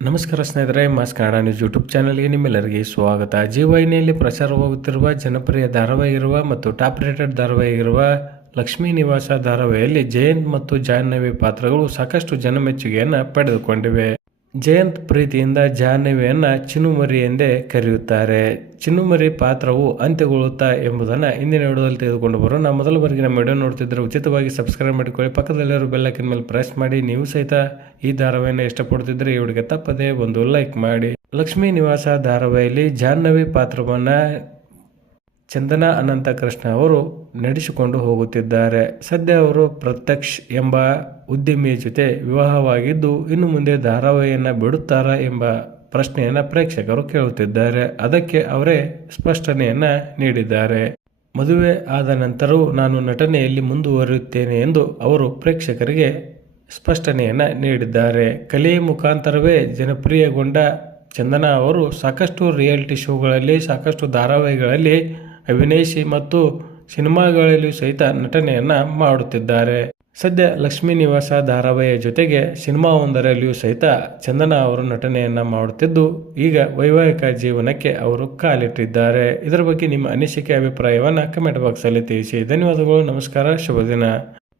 ನಮಸ್ಕಾರ ಸ್ನೇಹಿತರೆ, mass Kannada news YouTube ಚಾನಲ್ಗೆ ನಿಮ್ಮೆಲ್ಲರಿಗೆ ಸ್ವಾಗತ. ಜೀ ವಾಹಿನಿಯಲ್ಲಿ ಪ್ರಸಾರವಾಗುತ್ತಿರುವ ಜನಪ್ರಿಯ ಧಾರಾವಾಹಿಯಿರುವ ಮತ್ತು ಟಾಪ್ ರೇಟೆಡ್ ಧಾರಾವಾಹಿಯಿರುವ ಲಕ್ಷ್ಮೀ ನಿವಾಸ ಧಾರಾವಾಹಿಯಲ್ಲಿ ಜಯಂತ್ ಮತ್ತು ಜಾಹ್ನವಿ ಪಾತ್ರಗಳು ಸಾಕಷ್ಟು ಜನಮೆಚ್ಚುಗೆಯನ್ನು ಪಡೆದುಕೊಂಡಿವೆ. ಜಯಂತ್ ಪ್ರೀತಿಯಿಂದ ಜಾಹ್ನವಿಯನ್ನು ಚಿನ್ನುಮರಿ ಎಂದೇ ಕರೆಯುತ್ತಾರೆ. ಚಿನ್ನುಮರಿ ಪಾತ್ರವು ಅಂತ್ಯಗೊಳ್ಳುತ್ತಾ ಎಂಬುದನ್ನು ಇಂದಿನ ವಿಡಿಯೋದಲ್ಲಿ ತೆಗೆದುಕೊಂಡು ಬರೋಣ. ಮೊದಲ ಬಾರಿಗೆ ನಮ್ಮ ವಿಡಿಯೋ ನೋಡ್ತಿದ್ರೆ ಉಚಿತವಾಗಿ ಸಬ್ಸ್ಕ್ರೈಬ್ ಮಾಡಿಕೊಳ್ಳಿ, ಪಕ್ಕದಲ್ಲಿರೋ ಬೆಲ್ ಐಕಾನ್ ಮೇಲೆ ಪ್ರೆಸ್ ಮಾಡಿ. ನೀವು ಸಹಿತ ಈ ಧಾರಾವಾಹಿಯನ್ನು ಇಷ್ಟಪಡ್ತಿದ್ರೆ ಈ ವಿಡಿಯೋಗೆ ತಪ್ಪದೆ ಒಂದು ಲೈಕ್ ಮಾಡಿ. ಲಕ್ಷ್ಮೀ ನಿವಾಸ ಧಾರಾವಾಹಿಯಲ್ಲಿ ಜಾಹ್ನವಿ ಪಾತ್ರವನ್ನು ಚಂದನ ಅನಂತ ಕೃಷ್ಣ ಅವರು ನಡೆಸಿಕೊಂಡು ಹೋಗುತ್ತಿದ್ದಾರೆ. ಸದ್ಯ ಅವರು ಪ್ರತ್ಯಕ್ಷ್ ಎಂಬ ಉದ್ಯಮಿಯ ಜೊತೆ ವಿವಾಹವಾಗಿದ್ದು, ಇನ್ನು ಮುಂದೆ ಧಾರಾವಾಹಿಯನ್ನು ಬಿಡುತ್ತಾರಾ ಎಂಬ ಪ್ರಶ್ನೆಯನ್ನು ಪ್ರೇಕ್ಷಕರು ಕೇಳುತ್ತಿದ್ದಾರೆ. ಅದಕ್ಕೆ ಅವರೇ ಸ್ಪಷ್ಟನೆಯನ್ನು ನೀಡಿದ್ದಾರೆ. ಮದುವೆ ಆದ ನಂತರವೂ ನಾನು ನಟನೆಯಲ್ಲಿ ಮುಂದುವರಿಯುತ್ತೇನೆ ಎಂದು ಅವರು ಪ್ರೇಕ್ಷಕರಿಗೆ ಸ್ಪಷ್ಟನೆಯನ್ನು ನೀಡಿದ್ದಾರೆ. ಕಲೆಯ ಮುಖಾಂತರವೇ ಜನಪ್ರಿಯಗೊಂಡ ಚಂದನ ಅವರು ಸಾಕಷ್ಟು ರಿಯಾಲಿಟಿ ಶೋಗಳಲ್ಲಿ, ಸಾಕಷ್ಟು ಧಾರಾವಾಹಿಗಳಲ್ಲಿ ಅಭಿನಯಿಸಿ ಮತ್ತು ಸಿನಿಮಾಗಳಲ್ಲಿಯೂ ಸಹಿತ ನಟನೆಯನ್ನು ಮಾಡುತ್ತಿದ್ದಾರೆ. ಸದ್ಯ ಲಕ್ಷ್ಮೀ ನಿವಾಸ ಧಾರಾವಾಹಿಯ ಜೊತೆಗೆ ಸಿನಿಮಾವೊಂದರಲ್ಲಿಯೂ ಸಹಿತ ಚಂದನ ಅವರು ನಟನೆಯನ್ನು ಮಾಡುತ್ತಿದ್ದು, ಈಗ ವೈವಾಹಿಕ ಜೀವನಕ್ಕೆ ಅವರು ಕಾಲಿಟ್ಟಿದ್ದಾರೆ. ಇದರ ಬಗ್ಗೆ ನಿಮ್ಮ ಅನಿಸಿಕೆ, ಅಭಿಪ್ರಾಯವನ್ನು ಕಮೆಂಟ್ ಬಾಕ್ಸಲ್ಲಿ ತಿಳಿಸಿ. ಧನ್ಯವಾದಗಳು. ನಮಸ್ಕಾರ. ಶುಭ ದಿನ.